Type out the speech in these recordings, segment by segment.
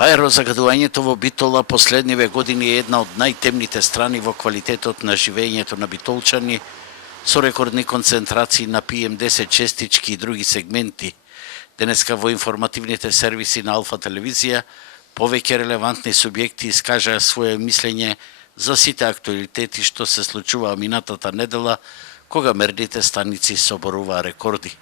Аерозагадувањето во Битола последниве години е една од најтемните страни во квалитетот на живеењето на битолчани, со рекордни концентрации на PM10 честички и други сегменти. Денеска во информативните сервиси на Алфа телевизија, повеќе релевантни субјекти искажаа своје мислење за сите актуалитети што се случуваа минатата недела, кога мерните станици соборуваа рекорди.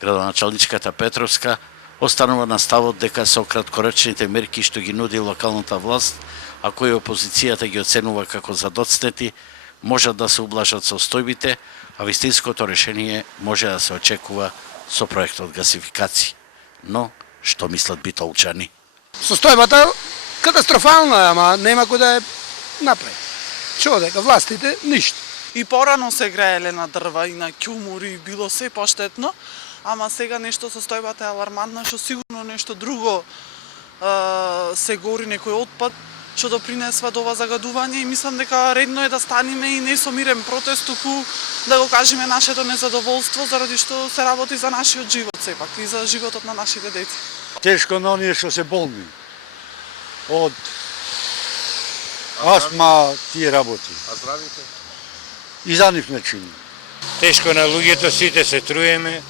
Градоначалничката Петровска останува на ставот дека со краткоречните мерки што ги нуди локалната власт, а кои опозицијата ги оценува како задоцнети, можат да се ублажат состојбите, а вистинското решение може да се очекува со проектот гасификација. Но, што мислат битолчани? Состојбата катастрофална, ама нема кој да ја направи. Човека, властите, ништо. И порано се грееле на дрва и на ќумури, било се поштетно, ама сега нешто состојбата е алармантна, што сигурно нешто друго се гори, некој отпад, што допринесва до ова загадување и мислам дека редно е да станеме и не со мирен протест, туку да го кажеме нашето незадоволство, заради што се работи за нашиот живот сепак и за животот на нашите деца. Тешко на оние што се болни од астма тие работи. А здравите? И за нив не чини. Тешко на луѓето, сите се труеме,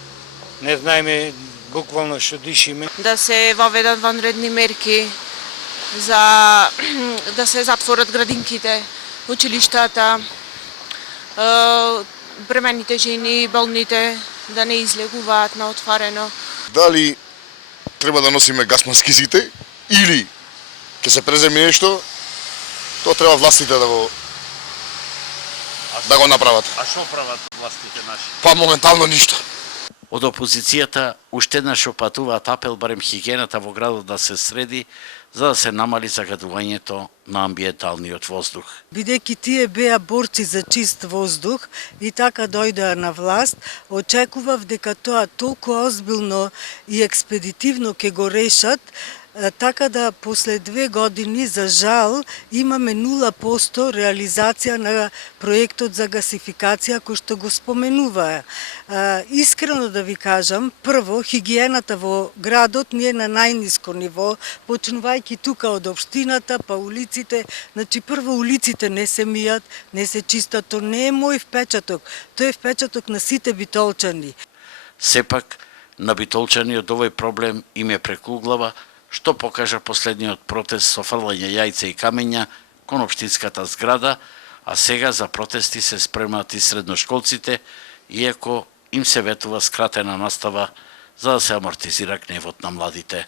не знаеме буквално што дишиме. Да се воведат ванредни мерки за да се затворат градинките, училиштата, бременните жени, болните да не излегуваат на отворено. Дали треба да носиме гасмаски сите или ќе се преземи нешто, тоа треба властите да го направат. А што прават властите наши? Па моментално ништо. Од опозицијата уште еднаш опатуваат апел барем хигиената во градот да се среди, за да се намали загадувањето на амбиенталниот воздух. Бидејќи тие беа борци за чист воздух и така дојдоа на власт, очекував дека тоа толку озбилно и експедитивно ќе го решат, така да после 2 години, за жал, имаме 0% реализација на проектот за гасификација кој што го споменуваа. Искрено да ви кажам, прво, хигиената во градот ни е на најниско ниво, почнувајќи тука од општината, па улиците, значи прво улиците не се мијат, не се чистат, тоа не е мој впечаток, тоа е впечаток на сите битолчани. Сепак, на битолчани од овој проблем им е прекуглава, што покажа последниот протест со фрлање јајца и камења кон општинската зграда, а сега за протести се спремаат и средношколците, иако им се ветува скратена настава за да се амортизира гневот на младите.